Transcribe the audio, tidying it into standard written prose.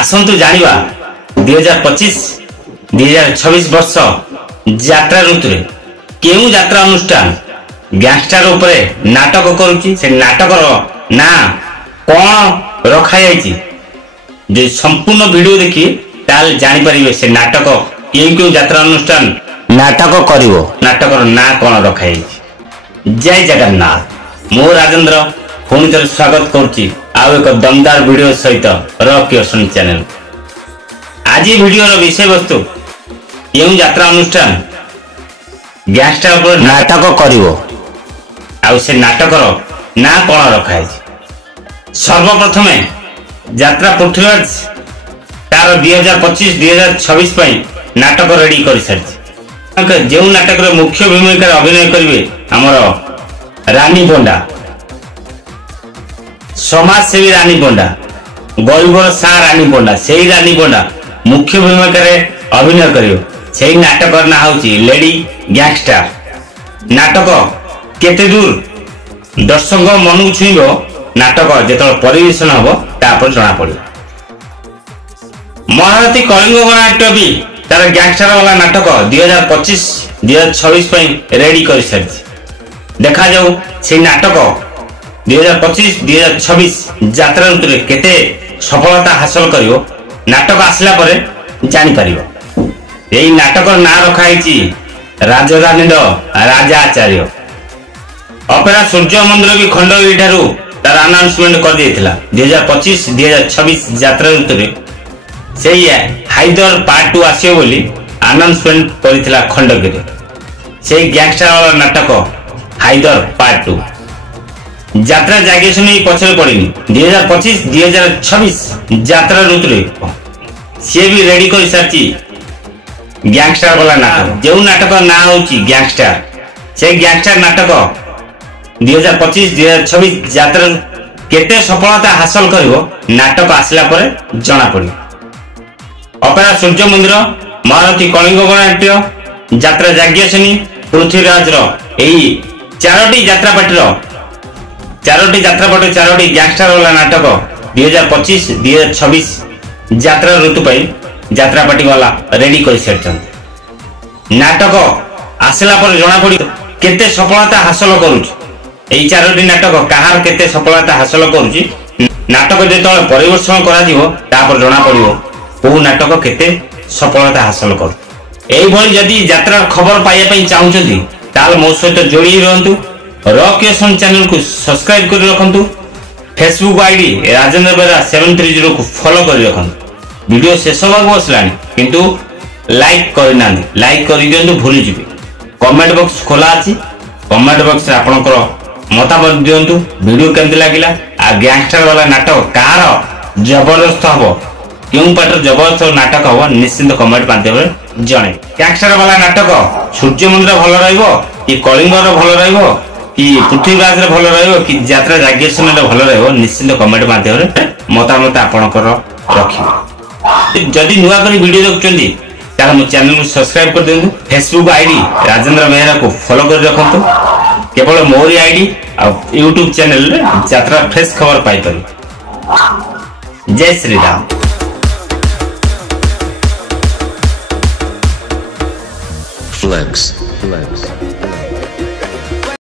आसतु जानिबा 2025-2026 वर्ष यात्रा ऋतु केउ यात्रा अनुष्ठान गैंगस्टर उपरे नाटक करुची से नाटक ना कौन रखा जायछि जे संपूर्ण वीडियो देखि ताल जानि परिबे से नाटक केउ यात्रा अनुष्ठान नाटक करिवो नाटक ना कौन रखा जायछि। जय जगन्नाथ मो राजेंद्र पुणी थर स्वागत करुची आउ एक दमदार वीडियो सहित रॉक योर चैनल। आज वीडियो विषय वस्तु केउ यात्रा अनुष्ठान गैंगस्टर पर नाटक करिवो आउ से नाटक ना कौन रखा है। सर्वप्रथम यात्रा पृथ्वीराज तार 2025-2026 नाटक रेडी कर सारी जो नाटक मुख्य भूमिका अभिनय करेंगे आमर रानी पंडा समाजसेवी रानी पंडा गरीबर सा रानी पंडा से रानी पंडा मुख्य भूमिका अभिनय करियो से नाटक ना होची लेडी गैंगस्टर। नाटक केते दूर दर्शक मन छुईब नाटक जो परिवेशन हम तापर जना पड़े। महारथी कलिंग गणनाट्य भी तार गैंगस्टर वाला नाटक 2025-2026 रेडी कर सारी देखा जाऊ से नाटक 2025-2026 यात्रा ऋतु केते सफलता हासिल करियो नाटक आसला परे जानि परिबो। एई नाटक ना रखा है राजधानी राजा आचार्य अपेरा सूर्य मंदिर भी खंडगिरी ठारू तार अनाउंसमेंट कर देथिला 2025-2026 यात्रा ऋतु से हाइदर पार्ट 2 आसियो बोली अनाउंसमेंट करिथिला खंडगिरी से गैंगस्टर वाला नाटक हाइदर पार्ट 2 यात्रा जागे सुनी पछरे पड़िनी 2025-2026 यात्रा ऋतु सी भी रेडी कर सारी गैंगस्टर वाला नाटक जो नाटक ना होची गैंगस्टर से गैंगस्टर नाटक 2025-2026 यात्रा केते सफलता हासिल करिवो नाटक आसला परे जना पड़ी। अपेरा सूर्य मंदिर महारथी कलिंग गणनाट्य यात्रा जाग्ञसेनी पृथ्वीराज चारोटी यात्रापाटी चारोटी गैंगस्टर वाला नाटक 2025-2026 यात्रा ऋतु यात्रापाटी वाला रेडी कर सारी नाटक आसला पर जना पड़ी केते सफलता हासिल करुची। एई चारोटी नाटक कहार केते सफलता हासिल करुची नाटक जो परिवर्तन करा जिवो तापर जना पड़िवो को नाटक केते सफलता हासिल कर। एई भली जदी यात्रा खबर पाइया पई चाहुचंती ताल मो सहित जोड़ी रहंतु रॉक योर चैनल को सब्सक्राइब कर रखंतु फेसबुक आईडी राजेंद्र बेरा 730 को फॉलो कर रखंतु। वीडियो शेष होगा बसलानी किंतु लाइक करना लाइक कर दियंतु भूली जिबे। कमेंट बॉक्स खोला अछि कमेंट बॉक्स रे आपनकर मतामत दियंतु वीडियो केमति लागिला आ गैंगस्टर वाला नाटक कार जबरदस्त हबो क्यों पाटर जबरदस्त नाटक हबो निश्चित कमेंट माध्यम रे जणे। गैंगस्टर वाला नाटक सूर्य मंदिर भल रहइबो कि कलिंग रो भल रहइबो कि पृथ्वीराज रे भल रहइबो कि यात्रा जाग्ञसेन रे भल रहइबो निश्चित कमेंट माध्यम रे मतामत आपनकर रखिबो। जदि नुआ करी वीडियो देखुचंदी तार मो चैनल को सब्सक्राइब कर देंतु फेसबुक आईडी राजेंद्र बेहरा को फॉलो कर रखंतु केवल मोरी आईडी और यूट्यूब चैनल रे यात्रा फ्रेश खबर पाई पारी। जय श्री राम। Flex.